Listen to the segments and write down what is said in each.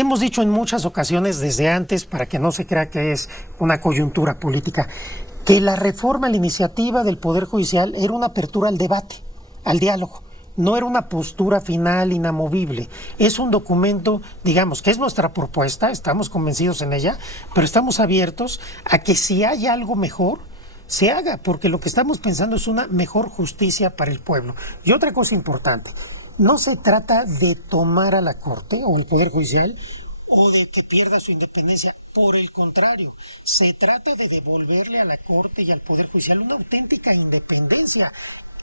hemos dicho en muchas ocasiones desde antes, para que no se crea que es una coyuntura política, que la reforma a la iniciativa del Poder Judicial era una apertura al debate, al diálogo. No era una postura final inamovible. Es un documento, digamos, que es nuestra propuesta, estamos convencidos en ella, pero estamos abiertos a que si hay algo mejor, se haga, porque lo que estamos pensando es una mejor justicia para el pueblo. Y otra cosa importante, no se trata de tomar a la Corte o el Poder Judicial o de que pierda su independencia. Por el contrario, se trata de devolverle a la Corte y al Poder Judicial una auténtica independencia.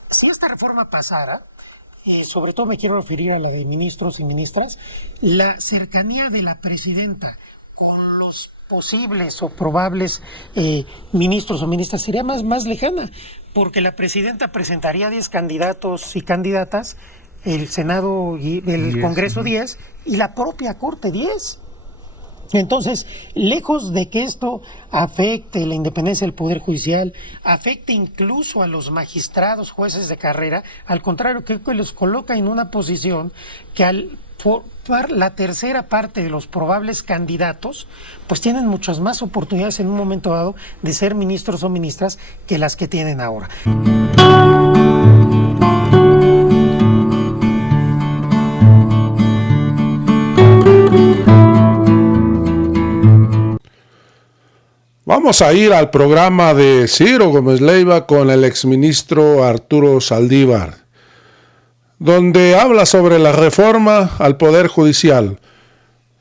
Si esta reforma pasara, y sobre todo me quiero referir a la de ministros y ministras, la cercanía de la presidenta con los posibles o probables ministros o ministras sería más lejana, porque la presidenta presentaría 10 candidatos y candidatas, el Senado y el Congreso 10 y la propia Corte 10. Entonces, lejos de que esto afecte la independencia del Poder Judicial, afecte incluso a los magistrados, jueces de carrera, al contrario, creo que los coloca en una posición que al formar la tercera parte de los probables candidatos, pues tienen muchas más oportunidades en un momento dado de ser ministros o ministras que las que tienen ahora. Vamos a ir al programa de Ciro Gómez Leiva con el exministro Arturo Saldívar, donde habla sobre la reforma al Poder Judicial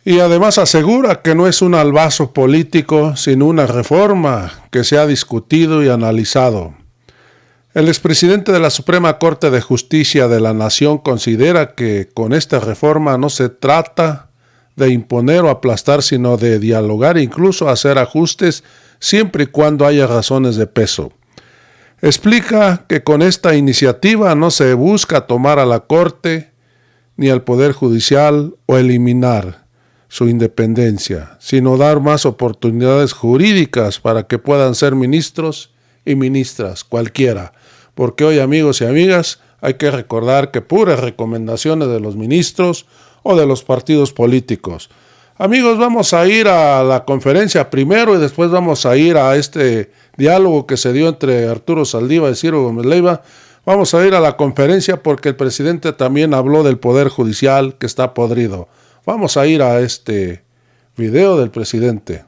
y además asegura que no es un albazo político, sino una reforma que se ha discutido y analizado. El expresidente de la Suprema Corte de Justicia de la Nación considera que con esta reforma no se trata de imponer o aplastar, sino de dialogar e incluso hacer ajustes siempre y cuando haya razones de peso. Explica que con esta iniciativa no se busca tomar a la Corte ni al Poder Judicial o eliminar su independencia, sino dar más oportunidades jurídicas para que puedan ser ministros y ministras, cualquiera. Porque hoy, amigos y amigas, hay que recordar que puras recomendaciones de los ministros o de los partidos políticos. Amigos, vamos a ir a la conferencia primero y después vamos a ir a este diálogo que se dio entre Arturo Saldívar y Ciro Gómez Leiva. Vamos a ir a la conferencia porque el presidente también habló del Poder Judicial que está podrido. Vamos a ir a este video del presidente.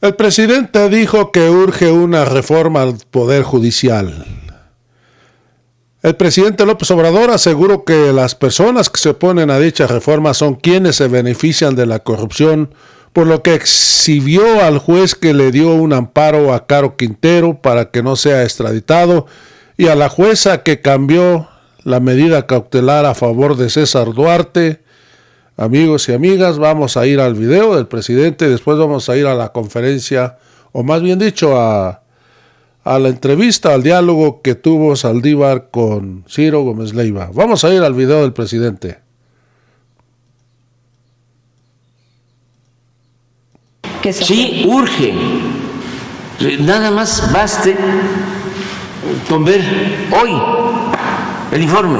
El presidente dijo que urge una reforma al Poder Judicial. El presidente López Obrador aseguró que las personas que se oponen a dicha reforma son quienes se benefician de la corrupción, por lo que exhibió al juez que le dio un amparo a Caro Quintero para que no sea extraditado y a la jueza que cambió la medida cautelar a favor de César Duarte. Amigos y amigas, vamos a ir al video del presidente y después vamos a ir a la conferencia, o más bien dicho, a la entrevista, al diálogo que tuvo Saldívar con Ciro Gómez Leiva. Vamos a ir al video del presidente. Sí, urge. Nada más baste con ver hoy el informe.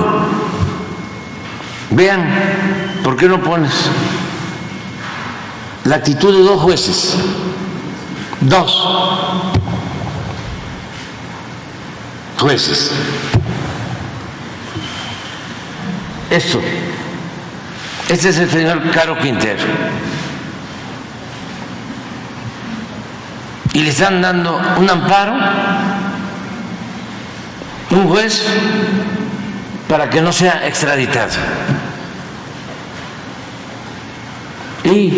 Vean, ¿por qué no pones la actitud de dos jueces? Dos jueces. Este es el señor Caro Quintero. Y le están dando un amparo, un juez, para que no sea extraditado. Y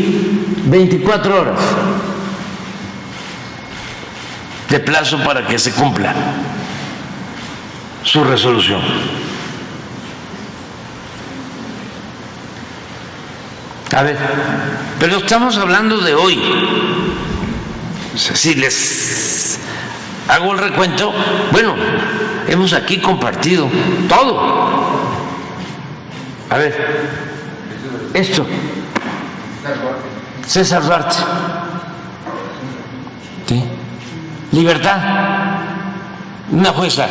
24 horas de plazo para que se cumpla su resolución. A ver, pero estamos hablando de hoy. Si les hago el recuento, bueno, hemos aquí compartido todo. A ver, esto, César Duarte, ¿sí? Libertad, una jueza.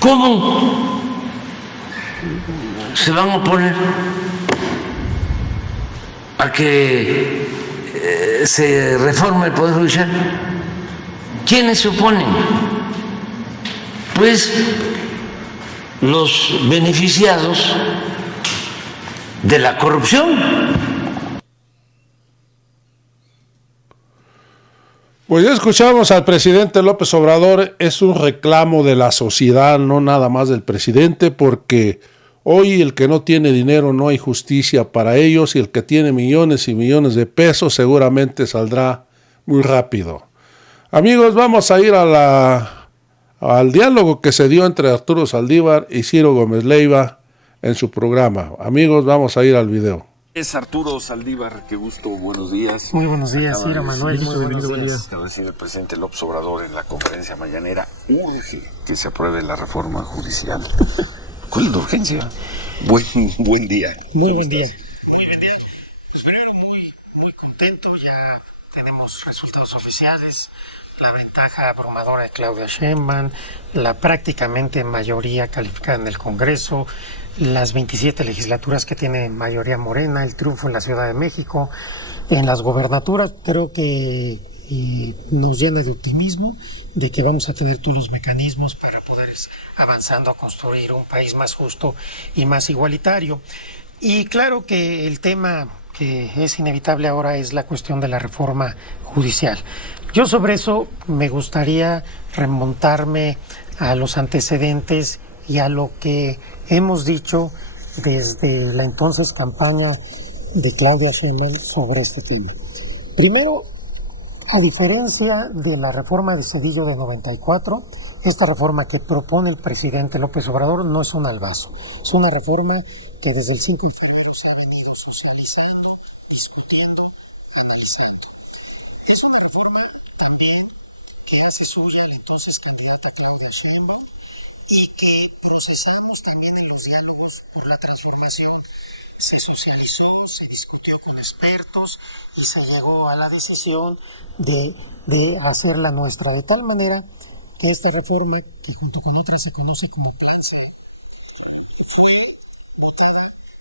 ¿Cómo se van a oponer a que se reforme el Poder Judicial? ¿Quiénes se oponen? Pues los beneficiados de la corrupción. Pues ya escuchamos al presidente López Obrador, es un reclamo de la sociedad, no nada más del presidente, porque hoy el que no tiene dinero no hay justicia para ellos y el que tiene millones y millones de pesos seguramente saldrá muy rápido. Amigos, vamos a ir al diálogo que se dio entre Arturo Saldívar y Ciro Gómez Leiva en su programa. Amigos, vamos a ir al video. Es Arturo Saldívar, qué gusto, buenos días. Muy buenos días, Ciro, Manuel, muy buenos días. Acaba de decir el presidente López Obrador en la conferencia mañanera, urge que se apruebe la reforma judicial. ¿Cuál es la urgencia? Buen día. Muy buen día. Pues primero muy contento, ya tenemos resultados oficiales, la ventaja abrumadora de Claudia Sheinbaum, la prácticamente mayoría calificada en el Congreso, las 27 legislaturas que tiene mayoría morena, el triunfo en la Ciudad de México, en las gobernaturas. Creo que nos llena de optimismo de que vamos a tener todos los mecanismos para poder ir avanzando a construir un país más justo y más igualitario. Y claro que el tema que es inevitable ahora es la cuestión de la reforma judicial. Yo sobre eso me gustaría remontarme a los antecedentes y a lo que hemos dicho desde la entonces campaña de Claudia Sheinbaum sobre este tema. Primero, a diferencia de la reforma de Zedillo de 94, esta reforma que propone el presidente López Obrador no es un albazo. Es una reforma que desde el 5 de febrero se ha venido socializando, discutiendo, analizando. Es una reforma también que hace suya la entonces candidata Claudia Sheinbaum y que procesamos también en los diálogos por la transformación. Se socializó, se discutió con expertos y se llegó a la decisión de hacerla nuestra, de tal manera que esta reforma, que junto con otras se conoce como Plan C, fue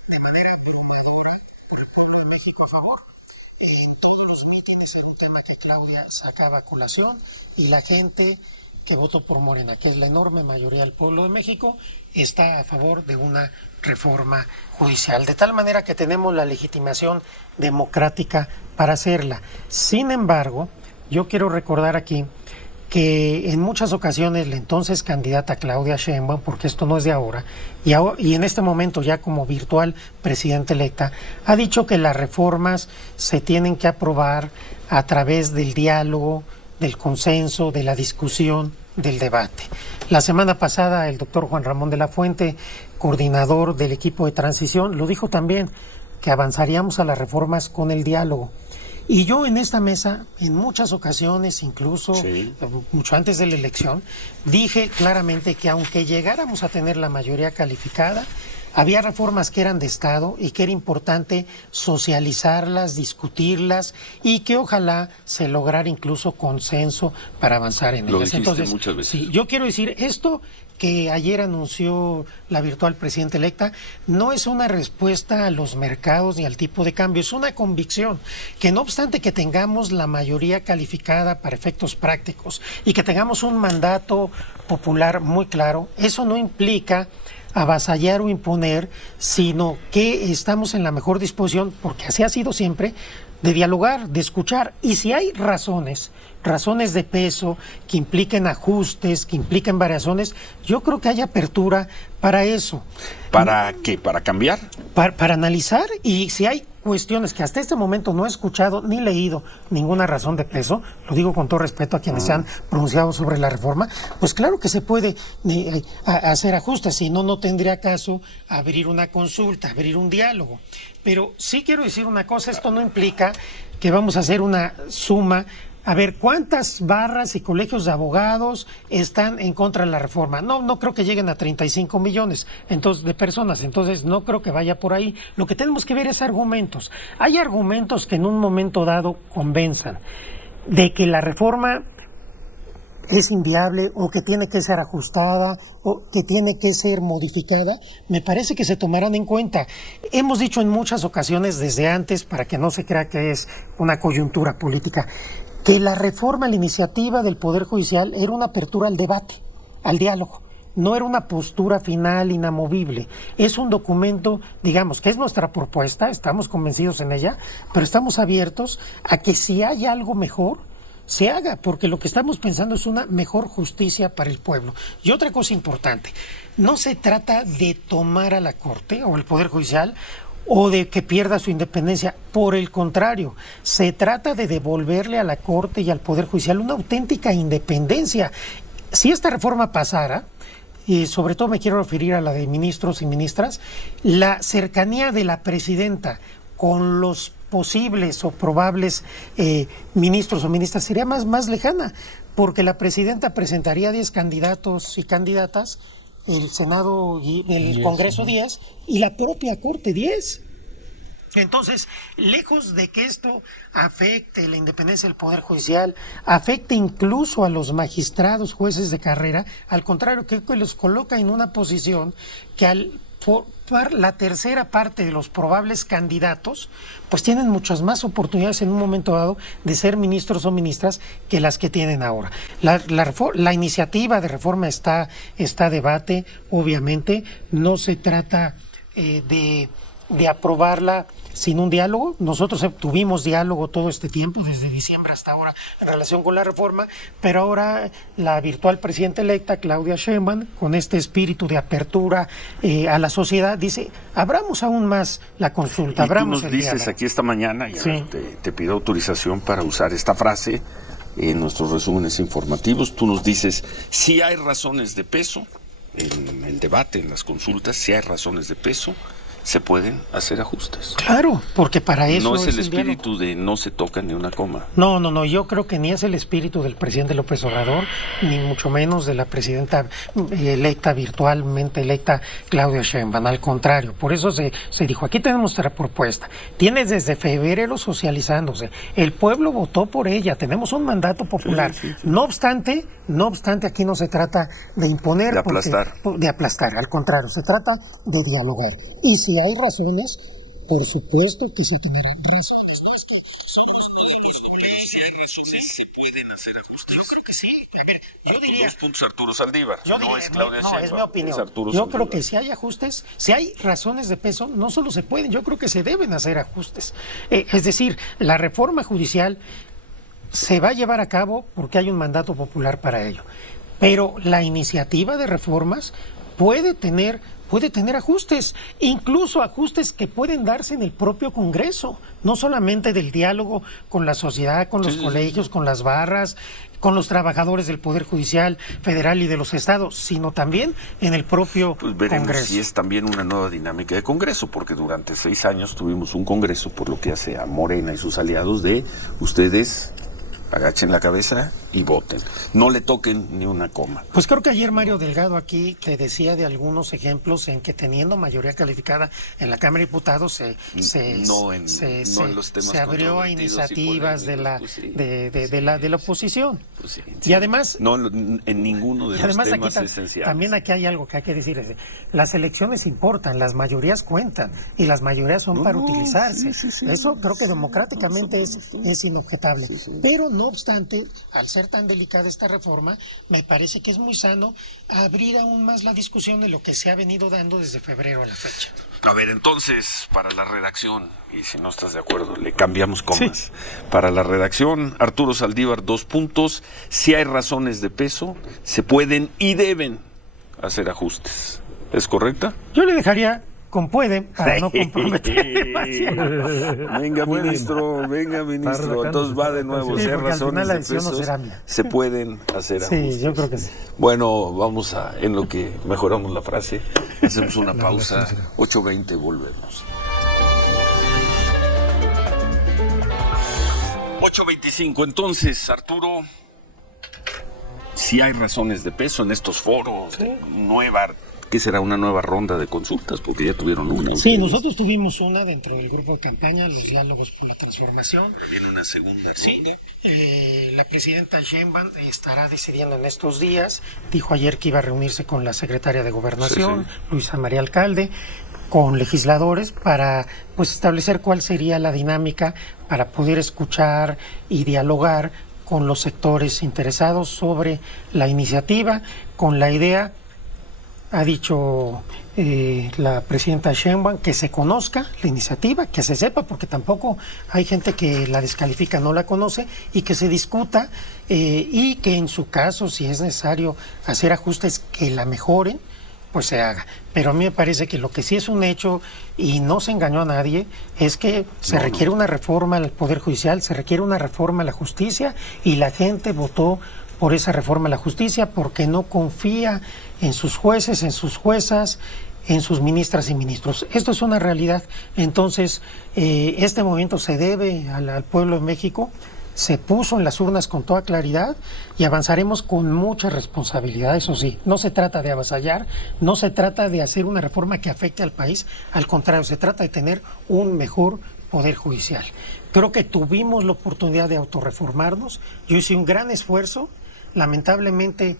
de manera abrumadora por el pueblo de México a favor. En todos los mítines era un tema que Claudia sacaba a colación y la gente que votó por Morena, que es la enorme mayoría del pueblo de México, está a favor de una reforma judicial, de tal manera que tenemos la legitimación democrática para hacerla. Sin embargo, yo quiero recordar aquí que en muchas ocasiones la entonces candidata Claudia Sheinbaum, porque esto no es de ahora, y en este momento ya como virtual presidenta electa, ha dicho que las reformas se tienen que aprobar a través del diálogo, del consenso, de la discusión, del debate. La semana pasada el doctor Juan Ramón de la Fuente, coordinador del equipo de transición, lo dijo también, que avanzaríamos a las reformas con el diálogo. Y yo en esta mesa, en muchas ocasiones, incluso mucho antes de la elección, dije claramente que aunque llegáramos a tener la mayoría calificada, había reformas que eran de Estado y que era importante socializarlas, discutirlas y que ojalá se lograra incluso consenso para avanzar en ellas. Lo dijiste entonces, muchas veces. Sí, yo quiero decir, esto que ayer anunció la virtual presidenta electa no es una respuesta a los mercados ni al tipo de cambio, es una convicción que no obstante que tengamos la mayoría calificada para efectos prácticos y que tengamos un mandato popular muy claro, eso no implica avasallar o imponer, sino que estamos en la mejor disposición, porque así ha sido siempre, de dialogar, de escuchar. Y si hay razones de peso que impliquen ajustes, que impliquen variaciones, yo creo que hay apertura para eso. ¿Para qué? ¿Para cambiar? Para analizar, y si hay cuestiones que hasta este momento no he escuchado ni leído ninguna razón de peso, lo digo con todo respeto a quienes se han pronunciado sobre la reforma, pues claro que se puede hacer ajustes, si no, no tendría caso abrir una consulta, abrir un diálogo. Pero sí quiero decir una cosa, esto no implica que vamos a hacer una suma. A ver, ¿cuántas barras y colegios de abogados están en contra de la reforma? No creo que lleguen a 35 millones de personas, entonces no creo que vaya por ahí. Lo que tenemos que ver es argumentos. Hay argumentos que en un momento dado convenzan de que la reforma es inviable o que tiene que ser ajustada o que tiene que ser modificada, me parece que se tomarán en cuenta. Hemos dicho en muchas ocasiones desde antes, para que no se crea que es una coyuntura política, que la reforma a la iniciativa del Poder Judicial era una apertura al debate, al diálogo. No era una postura final inamovible. Es un documento, digamos, que es nuestra propuesta, estamos convencidos en ella, pero estamos abiertos a que si hay algo mejor, se haga, porque lo que estamos pensando es una mejor justicia para el pueblo. Y otra cosa importante, no se trata de tomar a la Corte o el Poder Judicial o de que pierda su independencia. Por el contrario, se trata de devolverle a la Corte y al Poder Judicial una auténtica independencia. Si esta reforma pasara, y sobre todo me quiero referir a la de ministros y ministras, la cercanía de la presidenta con los posibles o probables ministros o ministras sería más lejana, porque la presidenta presentaría 10 candidatos y candidatas, el Senado y el Congreso 10 y la propia Corte 10. Entonces, lejos de que esto afecte la independencia del Poder Judicial, afecte incluso a los magistrados, jueces de carrera, al contrario, que los coloca en una posición que al formar la tercera parte de los probables candidatos, pues tienen muchas más oportunidades en un momento dado de ser ministros o ministras que las que tienen ahora. La iniciativa de reforma está a debate, obviamente, no se trata de aprobarla sin un diálogo. Nosotros tuvimos diálogo todo este tiempo, desde diciembre hasta ahora, en relación con la reforma, pero ahora la virtual presidenta electa, Claudia Sheinbaum, con este espíritu de apertura a la sociedad, dice, abramos aún más la consulta, abramos el diálogo. Tú nos dices aquí esta mañana, y sí, te pido autorización para usar esta frase en nuestros resúmenes informativos, tú nos dices, si hay razones de peso en el debate, en las consultas, si hay razones de peso, se pueden hacer ajustes. Claro, porque para eso no es el espíritu de no se toca ni una coma. No, yo creo que ni es el espíritu del presidente López Obrador, ni mucho menos de la presidenta electa, virtualmente electa, Claudia Sheinbaum. Al contrario, por eso se dijo, aquí tenemos nuestra propuesta. Tienes desde febrero socializándose. El pueblo votó por ella, tenemos un mandato popular. Sí. No obstante, aquí no se trata de imponer. De aplastar, al contrario, se trata de dialogar. Y si hay razones, por supuesto que sí tendrán razones. Si hay razones, se pueden hacer ajustes. Yo creo que sí. Yo diría... 2 puntos Arturo Saldívar. Es Claudia Sheinbaum. Es mi opinión. Yo creo que si hay ajustes, si hay razones de peso, no solo se pueden, yo creo que se deben hacer ajustes. Es decir, la reforma judicial se va a llevar a cabo porque hay un mandato popular para ello. Pero la iniciativa de reformas puede tener ajustes, incluso ajustes que pueden darse en el propio Congreso, no solamente del diálogo con la sociedad, con los colegios, con las barras, con los trabajadores del Poder Judicial Federal y de los estados, sino también en el propio veremos Congreso. Si es también una nueva dinámica de Congreso, porque durante 6 años tuvimos un Congreso, por lo que hace a Morena y sus aliados, de ustedes agachen la cabeza y voten. No le toquen ni una coma. Pues creo que ayer Mario Delgado aquí te decía de algunos ejemplos en que teniendo mayoría calificada en la Cámara de Diputados se abrió a iniciativas de la oposición. Pues sí. Y además... No en ninguno de los temas esenciales. También aquí hay algo que hay que decir. Las elecciones importan, las mayorías cuentan y las mayorías son para utilizarse. Eso creo que democráticamente es inobjetable. Pero no obstante, al ser tan delicada esta reforma, me parece que es muy sano abrir aún más la discusión de lo que se ha venido dando desde febrero a la fecha. A ver, entonces, para la redacción, y si no estás de acuerdo, le cambiamos comas. Sí. Para la redacción, Arturo Saldívar, 2 puntos. Si hay razones de peso, se pueden y deben hacer ajustes. ¿Es correcta? Yo le dejaría con puede, para no comprometer demasiado. Venga, ministro. Entonces va de nuevo. Si hay razones de peso, se pueden hacer ajustes. Sí, yo creo que sí. Bueno, vamos en lo que mejoramos la frase. Hacemos una pausa. 8:20, volvemos. 8:25. Entonces, Arturo, si hay razones de peso en estos foros, nueva ¿Qué será una nueva ronda de consultas? Porque ya tuvieron una. Sí, nosotros tuvimos una dentro del grupo de campaña, los diálogos por la transformación. Viene una segunda ronda. La presidenta Sheinbaum estará decidiendo en estos días. Dijo ayer que iba a reunirse con la secretaria de Gobernación, Luisa María Alcalde, con legisladores para establecer cuál sería la dinámica para poder escuchar y dialogar con los sectores interesados sobre la iniciativa, con la idea, ha dicho la presidenta Sheinbaum, que se conozca la iniciativa, que se sepa, porque tampoco hay gente que la descalifica, no la conoce, y que se discuta y que en su caso, si es necesario hacer ajustes que la mejoren, pues se haga. Pero a mí me parece que lo que sí es un hecho, y no se engañó a nadie, es que se requiere una reforma al Poder Judicial, se requiere una reforma a la justicia, y la gente votó por esa reforma a la justicia porque no confía en sus jueces, en sus juezas, en sus ministras y ministros. Esto es una realidad. Entonces, este movimiento se debe al pueblo de México, se puso en las urnas con toda claridad y avanzaremos con mucha responsabilidad. Eso sí, no se trata de avasallar, no se trata de hacer una reforma que afecte al país, al contrario, se trata de tener un mejor Poder Judicial. Creo que tuvimos la oportunidad de autorreformarnos. Yo hice un gran esfuerzo. Lamentablemente,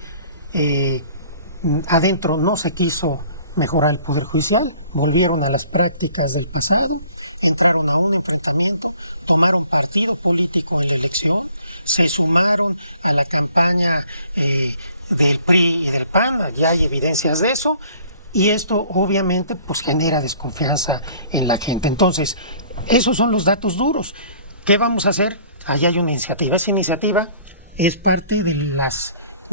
adentro no se quiso mejorar el Poder Judicial, volvieron a las prácticas del pasado, entraron a un enfrentamiento, tomaron partido político en la elección, se sumaron a la campaña del PRI y del PAN, ya hay evidencias de eso, y esto obviamente genera desconfianza en la gente. Entonces, esos son los datos duros. ¿Qué vamos a hacer? Ahí hay una iniciativa. Esa iniciativa es parte de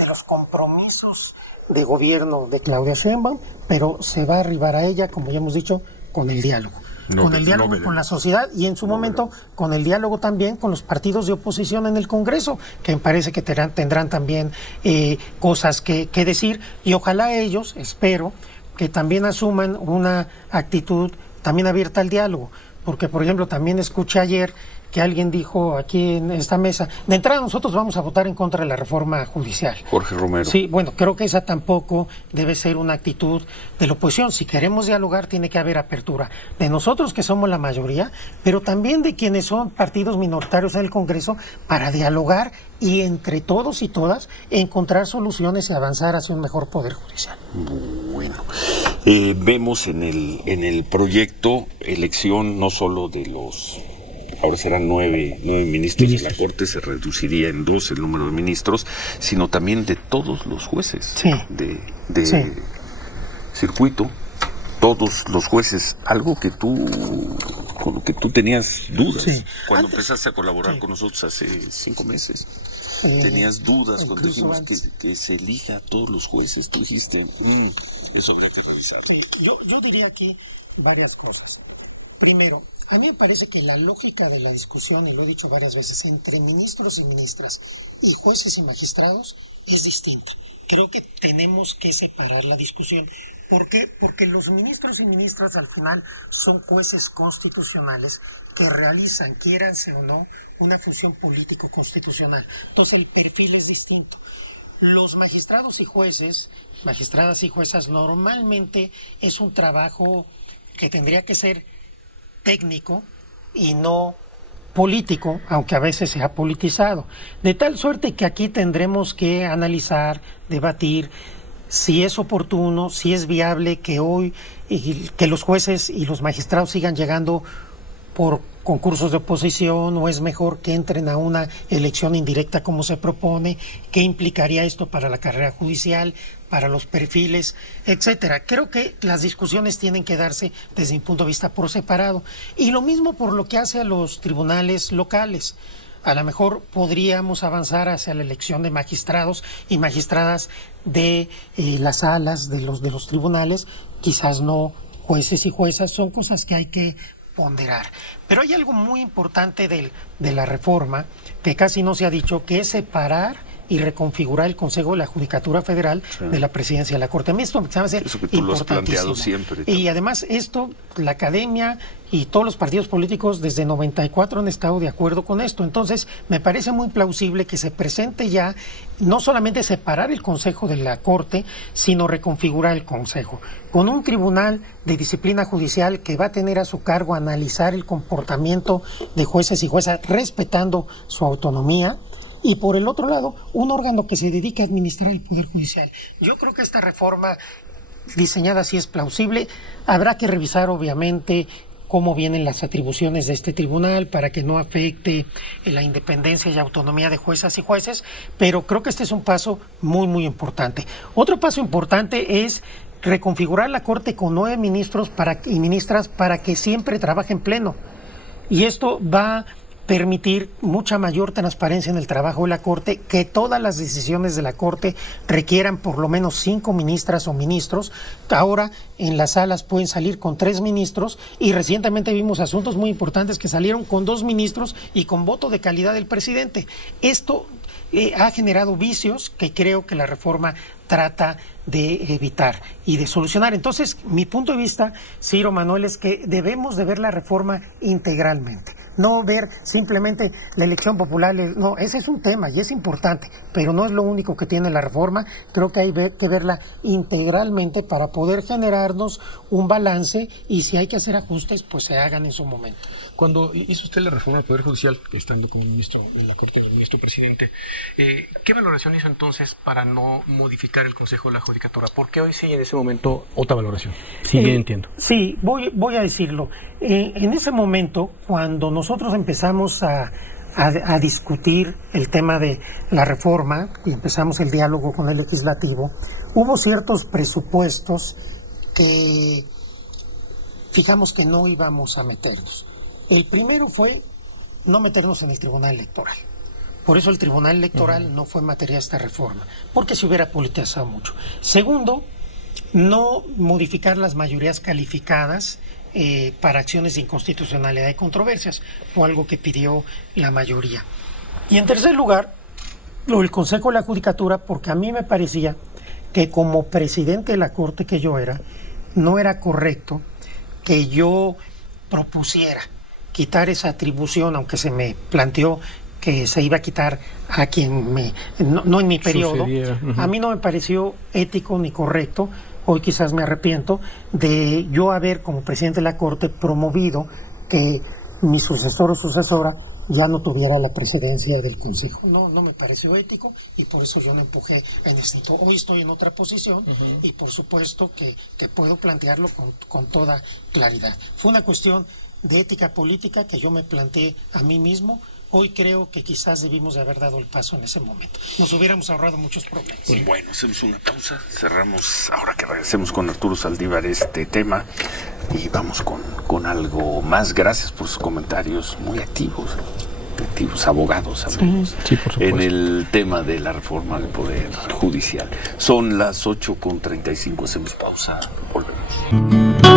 los compromisos de gobierno de Claudia Sheinbaum, pero se va a arribar a ella, como ya hemos dicho, con el diálogo. Con el diálogo con la sociedad y en su momento con el diálogo también con los partidos de oposición en el Congreso, que me parece que tendrán también cosas que decir, y ojalá ellos, espero, que también asuman una actitud también abierta al diálogo, porque por ejemplo también escuché ayer que alguien dijo aquí en esta mesa, de entrada nosotros vamos a votar en contra de la reforma judicial. Jorge Romero. Sí, bueno, creo que esa tampoco debe ser una actitud de la oposición. Si queremos dialogar, tiene que haber apertura de nosotros, que somos la mayoría, pero también de quienes son partidos minoritarios en el Congreso, para dialogar y entre todos y todas encontrar soluciones y avanzar hacia un mejor Poder Judicial. Bueno, vemos en el proyecto elección no solo de los... Ahora serán nueve ministros de la Corte, se reduciría en 2 el número de ministros, sino también de todos los jueces de circuito, todos los jueces, algo que con lo que tú tenías dudas cuando empezaste a colaborar con nosotros hace 5 meses. Tenías dudas cuando dijimos que se elija a todos los jueces, tú dijiste, eso habrá que revisar. Sí, yo diría aquí varias cosas. Primero, a mí me parece que la lógica de la discusión, y lo he dicho varias veces, entre ministros y ministras y jueces y magistrados es distinta. Creo que tenemos que separar la discusión. ¿Por qué? Porque los ministros y ministras al final son jueces constitucionales que realizan, quieranse o no, una función político-constitucional. Entonces el perfil es distinto. Los magistrados y jueces, magistradas y juezas, normalmente es un trabajo que tendría que ser técnico y no político, aunque a veces se ha politizado, de tal suerte que aquí tendremos que analizar, debatir si es oportuno, si es viable que hoy que los jueces y los magistrados sigan llegando por concursos de oposición, o es mejor que entren a una elección indirecta como se propone, qué implicaría esto para la carrera judicial, para los perfiles, etcétera. Creo que las discusiones tienen que darse desde mi punto de vista por separado, y lo mismo por lo que hace a los tribunales locales. A lo mejor podríamos avanzar hacia la elección de magistrados y magistradas de las salas de los tribunales, quizás no jueces y juezas, son cosas que hay que ponderar. Pero hay algo muy importante de la reforma que casi no se ha dicho, que es separar y reconfigurar el Consejo de la Judicatura Federal de la Presidencia de la Corte. A mí esto me parece eso que tú lo has planteado siempre. Y además esto, la academia y todos los partidos políticos desde 94 han estado de acuerdo con esto. Entonces, me parece muy plausible que se presente ya, no solamente separar el Consejo de la Corte, sino reconfigurar el Consejo, con un tribunal de disciplina judicial que va a tener a su cargo analizar el comportamiento de jueces y juezas, respetando su autonomía, y por el otro lado, un órgano que se dedique a administrar el Poder Judicial. Yo creo que esta reforma diseñada así es plausible. Habrá que revisar, obviamente, cómo vienen las atribuciones de este tribunal para que no afecte la independencia y autonomía de juezas y jueces, pero creo que este es un paso muy, muy importante. Otro paso importante es reconfigurar la Corte con 9 ministros y ministras para que siempre trabajen pleno. Y esto va a permitir mucha mayor transparencia en el trabajo de la Corte, que todas las decisiones de la Corte requieran por lo menos 5 ministras o ministros. Ahora en las salas pueden salir con 3 ministros y recientemente vimos asuntos muy importantes que salieron con 2 ministros y con voto de calidad del presidente. Esto ha generado vicios que creo que la reforma trata de evitar y de solucionar. Entonces, mi punto de vista, Ciro, Manuel, es que debemos de ver la reforma integralmente. No ver simplemente la elección popular, no, ese es un tema y es importante, pero no es lo único que tiene la reforma. Creo que hay que verla integralmente para poder generarnos un balance y si hay que hacer ajustes, pues se hagan en su momento. Cuando hizo usted la reforma del Poder Judicial, estando como ministro en la Corte del ministro presidente, ¿qué valoración hizo entonces para no modificar el Consejo de la Judicatura? ¿Por qué hoy sí en ese momento otra valoración? Sí, bien entiendo. Sí, voy a decirlo. En ese momento, cuando nosotros empezamos a discutir el tema de la reforma y empezamos el diálogo con el legislativo, hubo ciertos presupuestos que fijamos que no íbamos a meternos. El primero fue no meternos en el Tribunal Electoral. Por eso el Tribunal Electoral no fue materia de esta reforma, porque se hubiera politizado mucho. Segundo, no modificar las mayorías calificadas para acciones de inconstitucionalidad y controversias. Fue algo que pidió la mayoría. Y en tercer lugar, lo del Consejo de la Judicatura, porque a mí me parecía que como presidente de la Corte que yo era, no era correcto que yo propusiera quitar esa atribución, aunque se me planteó que se iba a quitar a quien no en mi periodo. A mí no me pareció ético ni correcto. Hoy quizás me arrepiento de yo haber, como presidente de la Corte, promovido que mi sucesor o sucesora ya no tuviera la presidencia del Consejo. No me pareció ético y por eso yo no empujé en esto. Hoy estoy en otra posición y por supuesto que puedo plantearlo con toda claridad. Fue una cuestión de ética política que yo me planteé a mí mismo. Hoy creo que quizás debimos de haber dado el paso en ese momento. Nos hubiéramos ahorrado muchos problemas. Bueno, hacemos una pausa, cerramos, ahora que regresemos con Arturo Saldívar este tema y vamos con algo más. Gracias por sus comentarios muy activos, abogados, amigos, sí, por supuesto, en el tema de la reforma del Poder Judicial. Son las 8:35, hacemos pausa, volvemos.